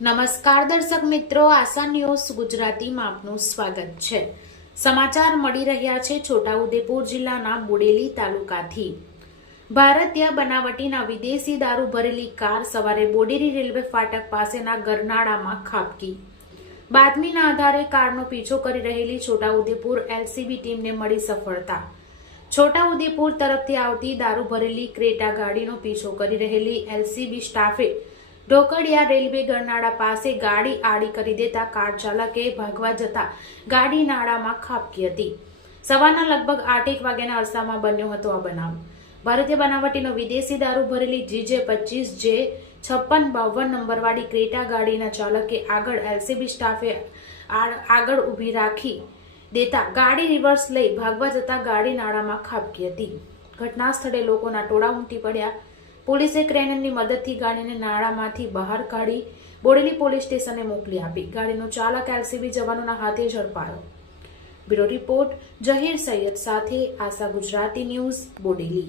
નમસ્કાર દર્શક મિત્રો, આશા ન્યૂઝ ગુજરાતીમાં આપનું સ્વાગત છે. સમાચાર મળી રહ્યા છે છોટાઉદેપુર જિલ્લાના બોડેલી તાલુકાથી. ભારતીય બનાવટીના વિદેશી દારૂ ભરેલી કાર સવારે બોડેલી રેલવે ફાટક પાસેના ગરનાળામાં ખાબકી. બાતમીના આધારે કારનો પીછો કરી રહેલી છોટાઉદેપુર એલસીબી ટીમને મળી સફળતા. છોટાઉદેપુર તરફથી આવતી દારૂ ભરેલી ક્રેટા ગાડીનો પીછો કરી રહેલી એલસીબી સ્ટાફે ઢોકડિયા રેલવે ગરનાળા પાસે ગાડી આડી કરી દેતા કાર ચાલકે ભાગવા જતા ગાડી નાળામાં ખાબકી હતી. સવારના લગભગ આઠેક વાગ્યાના અરસામાં બન્યો હતો આ બનાવ. ભારતીય બનાવટીનો વિદેશી દારૂ ભરેલી જીજે પચીસ જે છપ્પન બાવન નંબરવાળી ક્રેટા ગાડીના ચાલકે આગળ એલસીબી સ્ટાફે આગળ ઊભી રાખી દેતા ગાડી રિવર્સ લઈ ભાગવા જતા ગાડી નાળામાં ખાબકી હતી. ઘટના સ્થળે લોકોના ટોળા ઉમટી પડ્યા. પોલીસે ક્રેનની મદદથી ગાડીને નાળામાંથી બહાર કાઢી બોડેલી પોલીસ સ્ટેશને મોકલી આપી. ગાડીનો ચાલક એલસીબી જવાનોના હાથે ઝડપાયો. બ્યુરો રિપોર્ટ, જહીર સૈયદ સાથે આશા ગુજરાતી ન્યૂઝ, બોડેલી.